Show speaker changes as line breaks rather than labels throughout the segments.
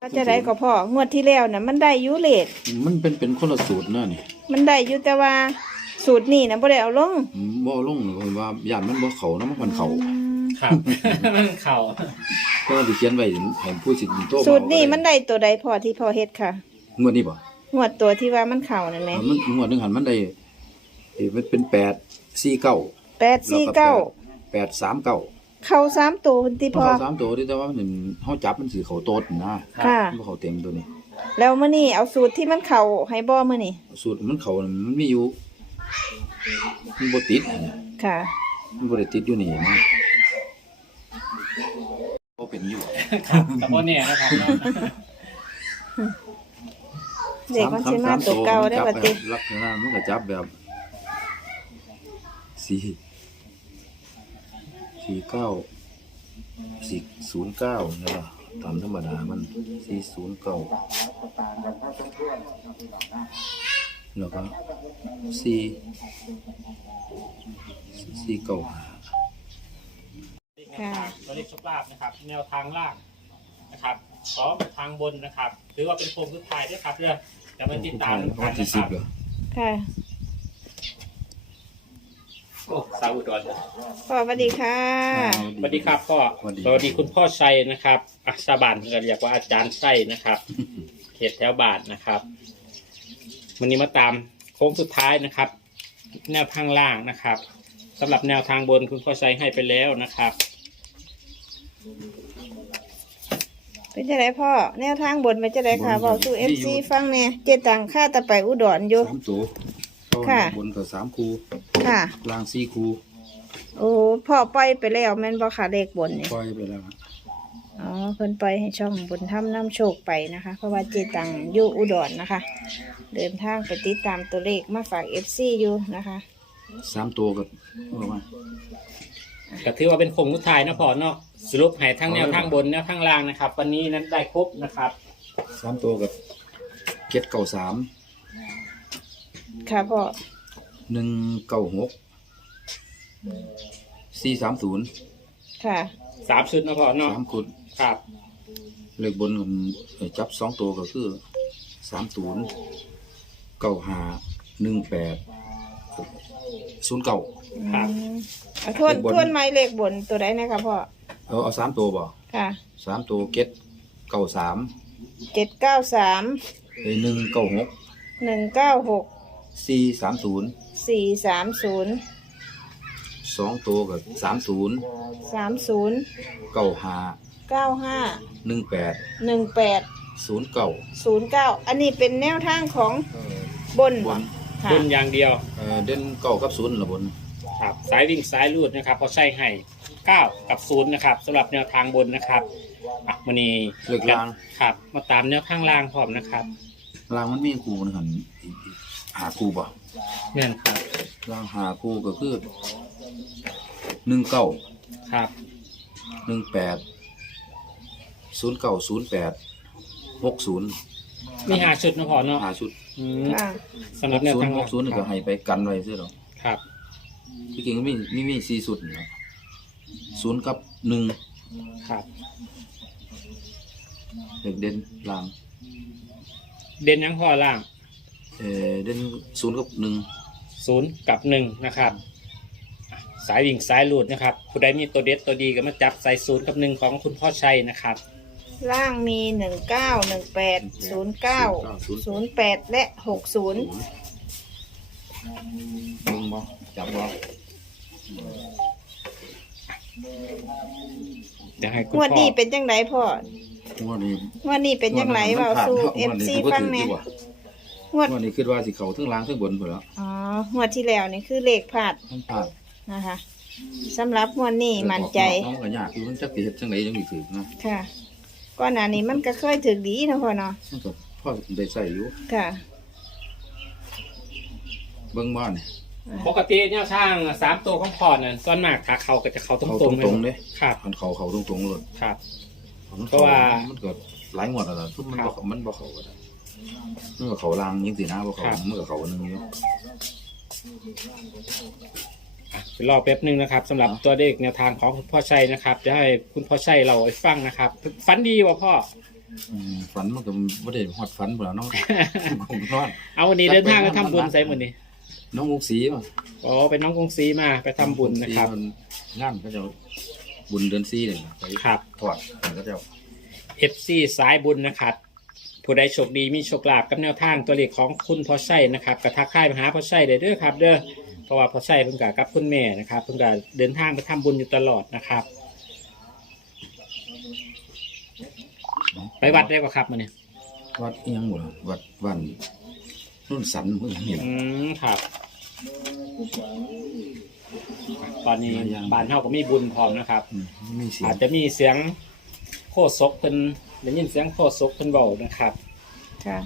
เขาจะได้ก็พ่องวดที่แล้วน่ะมันได้อยู่เลท
มันเป็นคนละสูตรนะนี่
มันได้อยู่แต่ว่าสูตรนี่นะบ่ได้เอาลง
บ่ลงเพราะว่าญาติมันบ่เข้านะมันเข้า
ครับมันเข้า
ก็สิเขียนไว้ให้ผู้สิโต
สูตรนี่มันได้ตัวใดพ่อที่พ่อเฮ็ดค่ะ
งวดนี้บ่
งวดตัวที่ว่ามันเข้านั่นแหละ
มันงวดนึงหันมันได้มันเป็น849
849
839
เข้า3ตัวที่พ่อ
เข้า3ตัวที่แต่ว่ามันเฮาจับมันสิเข้าโตดนะ
ค่ะ
บ่เข้าเต็มตัวนี้
แล้วมื้อนี้เอาสูตรที่มันเข้าให้บ่มื้อนี้
สูตรมันเข้ามันมีอยู่มันบ่ติด
ค่ะ
มันบ่ได้ติดอยู่นี่นะบ่เป็นอยู่
ครับกับบ่แน่นะครับ
เด็กมันสิมาตัวเก่าได้บัดนี้
ลักษณะมันก็จับแบบ49 409นี่ล่ะตามธรรมดามัน409แล้วก็495
ค่ะตัวเลขโชคลาภนะครับแนวทางล่างนะครับพร้อมทางบนนะครับหรือว่าเป็นโครงสุดท้ายด้วยครับเรื่องจะมาติดตามกันนะครับ
ค่ะ
โอ้สาวอุดร
พ่อสวัสดีค่ะ
สวัสดีครับพ่อสวัสดีคุณพ่อชัยนะครับชาวบ้านก็เรียกว่าอาจารย์ชัยนะครับเขตแถวบ้านนะครับวันนี้มาตามโค้งสุดท้ายนะครับแนวทางล่างนะครับสำหรับแนวทางบนคุณพ่อชัยให้ไปแล้วนะครับ
เป็นจะได้พ่อแนวทางบนเป็นจะได้ค่ะบอกสู่ FC ฟังเนี่ยเจตังค่าตะไปอุดรอยู่
3ตัวค่ะบนก็3คู่
ค่ะ
ล่าง4คู่
โอ้พ่อปล่อยไปแล้วแม่นบ่ค่ะเลขบนนี่
ปล่อยไปแล้ว
อ๋อเพิ่นปล่อยให้ช่องบุญธรรมนำโชคไปนะคะเพราะว่าเจตังอยู่อุดรนะคะเดินทางไปติดตามตัวเลขมาฝาก FC อยู่นะคะ
3ตัวก็ประมาณ
ก็ถือว่าเป็นโครงสุดท้ายนะพ่อเนาะสรุปให้ทั้งแนวทางบนแนวทางล่างนะครับวันนี้นั้นได้ครบนะครับ
3ตัวกับ793
ค่ะพ่อ
196 430
ค่ะ
3ชุดนะพ่อเนาะ
3ชุด
ครับ
เลขบนจับ2ตัวก็คือ30 95 18 09
ครับ
ทวนไม้เลขบนตัวใดนะครับพ่อ
เอา3ตัวบ่
ค่ะ
3ตัว793 196 430 2ตัวกับ30
95
18 09
อันนี้เป็นแนวทางของบน
บนอย่างเดียว
เด่น9กับ0ละบน
ครับสายวิ่งสายลูดนะครับเขาใช้ให้9กับ0นะครับสำหรับแนวทางบนนะครับวันนี้
เลือกลาง
ครับมาตามแนวทางล่างพร้อมนะครับ
ลางมันมีคู่นะหันหาคู่บ่
เนี่ยครับ
ลางหาคู่ก็คือ19
ครับ
18 09 08 60
มี5ชุดนะพ่อเนาะ
5ชุด
สำหรับแนวทาง
60นี่ก็ให้ไปกันไว้ซื่อหรอ
ครับ
ที่จริงมี4ชุดนะ0กับ1
ครับ
เด่นลาง
เด่นยังพ่อล่าง
เด่น0กับ
1นะครับสายวิ่งสายลูดนะครับผู้ใดมีตัวเด็ดตัวดีก็มาจับใส่0กับ1ของคุณพ่อชัยนะครับ
ล่างมี19 18 09 08และ60
มึงบ่จับบ่
งวดนี้เป็นจังไดพ่องวดนี้เป็นจังไดเว้าสู่ FC ฟังแน่
งวดนี้คิดว่าสิเข้าทั้งล่างทั้งบนพุ่นแล้ว
อ๋องวดที่แล้วนี่คือเลขพลาดนะคะสำหรับงวดนี้มั่นใจ
มันก็ยากอยู่มันจักสิเฮ็ดจังไดจังสิถูกนะ
ค่ะก่อนหน้านี้มันก็เคยถึกดีนะพ่อเนาะ
มันก็พอได้ใช้อยู่
ค่ะ
เบิ่งบ่นี่
ปกติเนี่ยช่าง3ตัวของพ่อนั่นส่วนมากถ้าเขาก็จะเข้าตรงๆ
เด้
ครับ
มันเข้าตรงๆเลย
ครับ
เพราะว่ามันก็หลายงวดแล้วล่ะทุกมันบ่เข้าก็ได้มันก็เข้าล่างจังซี่นะบ่เข้ามันก็เข้านึงอยู่
รอแป๊บนึงนะครับสำหรับตัวเลขแนวทางของคุณพ่อชัยนะครับจะให้คุณพ่อชัยเราให้ฟังนะครับฝันดีว่ะพ่อ
ฝันมันก็บ่ได้ฮอดฝันบ่แล้วเนาะ คงนอน
เอาวันนี้เดินทางไปทำบุญใส่หมดนี่
น้องมุกสีป่ะ
อ๋อเป็นน้องกงซีมาไปทำบุญนะครับ
งานก็จะบุญเดือน4เลยไป
ครับ
ถอดมันก็จะ
FC สายบุญนะครับผู้ใดโชคดีมีโชคลาภกับแนวทางตัวเลขของคุณพ่อไส้นะครับกระทักค่ายมาหาพ่อไส้เด้อครับเด้อเพราะว่าพ่อไส้เพิ่งกับคุณแม่นะครับเพิ่งกับเดินทางไปทำบุญอยู่ตลอดนะครับ ไปวัดได้ป่ะครับมันเนี่ย
วัดอิหยังบ่ล่ะวัดวันนุ่นสันเพิ่งเห็น
ครับตอนนี้บ้านเฮาก็มีบุญพร้อมนะครับ
มีเสียง
อาจจะมีเสียงโคศกเพิ่นได้ยินเสียงโคศกเพิ่นเบานะครับ
ค่ะ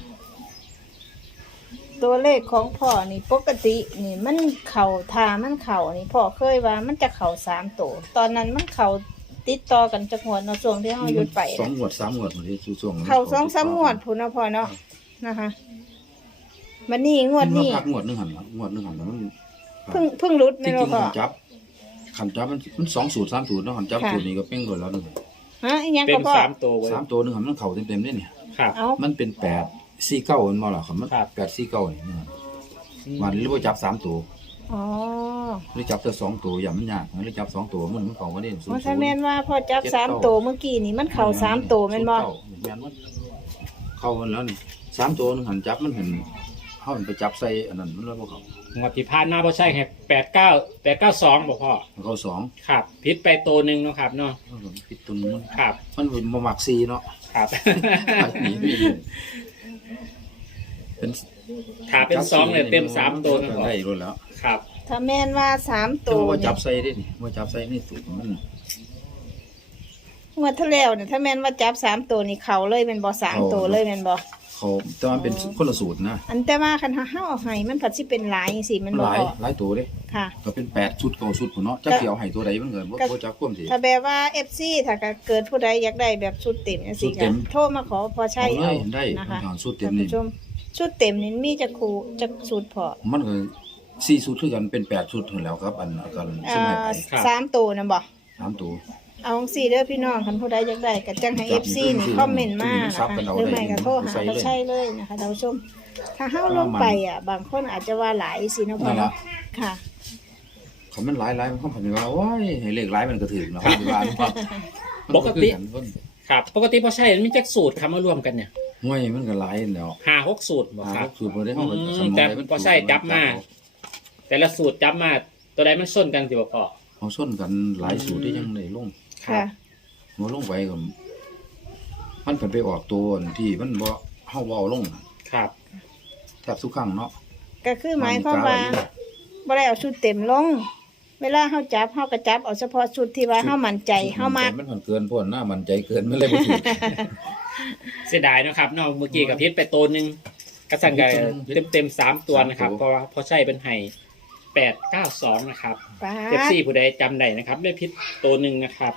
ตัวเลขของพ่อนี่ปกตินี่มันเข่าทามันเข่านี่พ่อเคยว่ามันจะเข่า3 ตัวตอนนั้นมันเข่าติดต่อกันจักงวดเนาะช่วงที่เฮาหยุดไป
2 งวด 3 งวดบ่ได้ช่วง
เข่า2-3 งวดพุ่นเนาะพ่อเนาะนะคะมันนี่งวด
นี้
นี้
พักงวดหนึงหั่นล่ะงวดหนึงหั่นแล้วมัน
เพิ่งรุด
จ
ไม่
ริ
รู้
งๆ
พ่อ
ขันจับมัน2สูตร3สูตรเนาะขันจับ
ค่ะ
สูตรนี้ก็เป้งก่อนแล้วนึง
ฮะอีหยัง
เต็
ก็
ม
พ่อ
3ตัวไว้
3ตัวนึงหั่นมันเข้าเต็มๆเด้เนี่ย
ครับ
เอา
มันเป็น8 4 9มันบ่ล่ะครับมัน
ครับ
8 4 9นี่นะครับวันหรือว่าจับ3ตัว
อ๋อ
หรือจับแต่2ตัวอย่ามันยากหรือจับ2ตัวมันเข้ามาได้0
ว่าถ้าแม่นว่าพ่อจับ3 ตัวเมื่อกี้นี่มันเข่า3 ตัวแม่นบ่
แม่นมันเข้ามันแล้วนี่3ตัวนึงหันจับมันเห็นเฮาไปจับใส่อันนั้นมันแล้วบ่เข้าง
วดที่ผ่านมาพ่อใช่ครับ892บ่พ่อ
เข้า2
ครับผิดไปตัวหนึงเนาะครับเนาะ
ผิดตัวนึง
ครับ
มันบ่มัก4เนาะ
ครับ
อันนี้เป็น
ถ้าเป็น2เนี่ยเต็ม3ตัวนะพ่อ
ได้รู้แล้ว
ครับ
ถ้าแม่นว่า3
ตั
ตัว
ว่า
นี่
จับใส่ได้นี่ว่าจับใส่นี่สูตรมัน
งวดที่แล้วเนี่ยถ้าแม่นว่าจับ3 ตัวนี่เข่าเลยแม่นบ่3 ตัวเลยแม่นบ่
เขาแต่มันเป็นคนละสูตรนะ
อันแต่ว่าคันเฮาเอาให้มันผัดสิเป็นหลายจังซี่แมันบ่
หลาย
พอ
หลายตัวเด้
ค่ะ
ก็เป็น8ชุด9ชุดพุ่นเนาะจักสิเอาให้ตัวใดมันก็บ่จักความสิ
ถ้าแบบว่า FC ถ้าเกิดผู้ใดอยากได้แบบชุดเต็มจังซี่
ชุดเต็
ก็
ม
โทรมาขอพอใช้
เอา
เอา
เลยได้
นะคะ
เอาชุดเต็ม
ท่าน
นี่
ผู้ชมชุดเต็มนี่มีจักคู่จักชุดพอ
มันก็4ชุดคือกันเป็น8ชุดนั่นแหล้วครับอันกันซึ่งให้ไป
ครับ
3 ตัวนั่นบ่
3ตัว
เอาจังซี่เด้อพี่น้องคันผู้ใดอยากได้ก็จังให้ FC นี่คอมเมนต์มานะคะหรือไม่ก็โทรหาพอใช้เลยนะคะท่านผู้ชม ถ้าเฮาลงไปอ่ะบางคนอาจจะว่าหลายสิเนาะพ่อ
นั่นล่ะ
เนาะค่ะ
เขามันหลายมันเขาพันว่าโอ้ยให้เลขหลายมันก็ถึงเนาะว่า
ปกติ ครับปกติพ่อใช่มันมีจักสูตรคำมารวมกันเนี่ย
ห้วยมันก็หลายแล้ว
5-6สูตรบ่ครับ
สูตรบ่ได้เฮาก็
แต่พอใช่จับมา แต่ละสูตรจับมาตัวใดมันส้นกันสิบ่พ่อ
เอาส้นกันหลายสูตรที่ยังได้ลง
ค่ะ
บ่ลงไปก็มันเพิ่นไปออกตัวที่มันบ่เฮาบ่เอาลง
ครับ
แทบทุกครั้งเนาะ
ก็คือหมายความว่าบ่ได้เอาชุดเต็มลง เวลาเฮาจับเฮาก็จับเอาเฉพาะชุดที่ว่าเฮามั่นใจเฮามัก
มันเกินพวกหน้ามันใจเกินมันเลยบ่ถูก
เสียดายเนาะครับเนาะเมื่อกี้กับพิษไปตัวหนึ่งกระสังไก่เต็ม3 ตัวนะครับ เพราะว่าพอใช่เป็นไห่892นะครับ
ป้า
เอฟซีผู้ใดจำได้นะครับได้พิษตัวหนึ่งนะครับ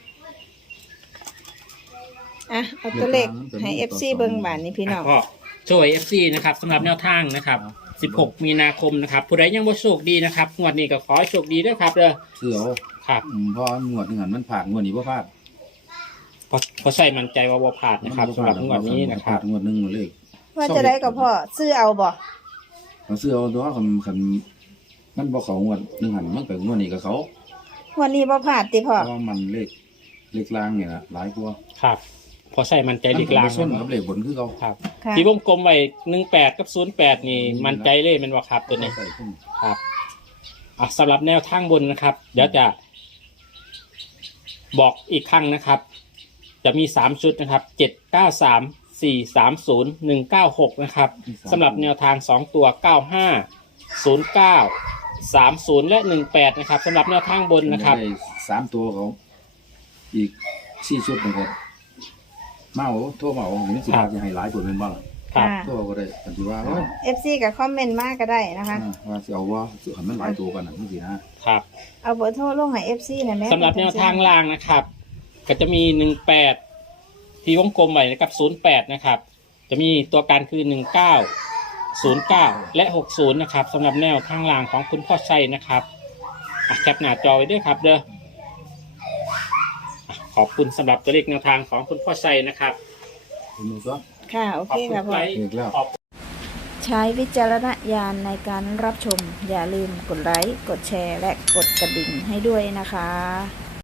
อ่ะเอาตัวเลขให้ FC เบิ่งบานนี้พี่น้อง
ก็ช่วยเอฟซีนะครับสำหรับแนวทางนะครับ16 มีนาคมนะครับผู้ใดยังบ่โชคดีนะครับงวดนี้ก็ขอให้โชคดีด้วยครับเด้อ
เสือเอา
ครับ
เพราะงวดหนึงอันมันผ่านงวดนี้บ่พลาด
พอใส่มั่นใจว่าบ่พลาดนะครับสำหรับงวดนี้นะครับ
งวดหนึงเลข
ว่าจะได้ก็พ่อซื้อเอาบ่
เอาเสือเอาตัวคันมันบ่เข้างวดหนึงหันมันก็งวดนี้ก็เขา
วันนี้บ่พลาดติ
เพ
พ่อ
ราะว่ามันเลขล่างเนี่ยหลายกว่า
ครับพอใส่มั่นใจดีกลาง
มันส้นกับเลขบนคือเขา
ครับ
ค่ะ
ที่วงกลมไว้18กับ08นี่มั่นใจเลยแมันว่าครับตัวนี้
ใส่ขึ้น
ครับสำหรับแนวทางบนนะครับ เดี๋ยวจะบอกอีกครั้งนะครับ จะมี3ชุดนะครับ793 430 196นะครับสำหรับแนวทาง2ตัว95 09 30และ18นะครับสำหรับแนวทางบนนะครับ
ได้3ตัวเขาอีก4ชุดนะครับมาเอาโทรมาเอานี่สิพาสิให้หลายตัวแม่นบ่ล่ะ
ครับ
ค่ะ
โทรก็ได้ปฏิว่าว่า
FC ก็คอมเมนต์มาก็ได้นะคะ
ว่าสิเอาว่าสิให้มันหลายตัวกันน่ะจังซี่นะครับ
เอาเบอร์โทรลงให้ FC นะแม่
สำหรับแนวทางล่างนะครับ ก็จะมี18ที่วงกลมไว้นะครับ08นะครับ จะมีตัวการคือ19 09 และ 60นะครับสำหรับแนวทางล่างของคุณพ่อชัยนะครับแคปหน้าจอไว้ด้วยครับเด้อขอบคุณสำหรับตัวเลขแนวทางของคุณพ่อชัยนะครับ
คุณมือก็
ค่ะโอเคค่ะพ่อ
อีกแล้ว
ใช้วิจารณญาณในการรับชม อย่าลืมกดไลค์ กดแชร์ และกดกระดิ่งให้ด้วยนะคะ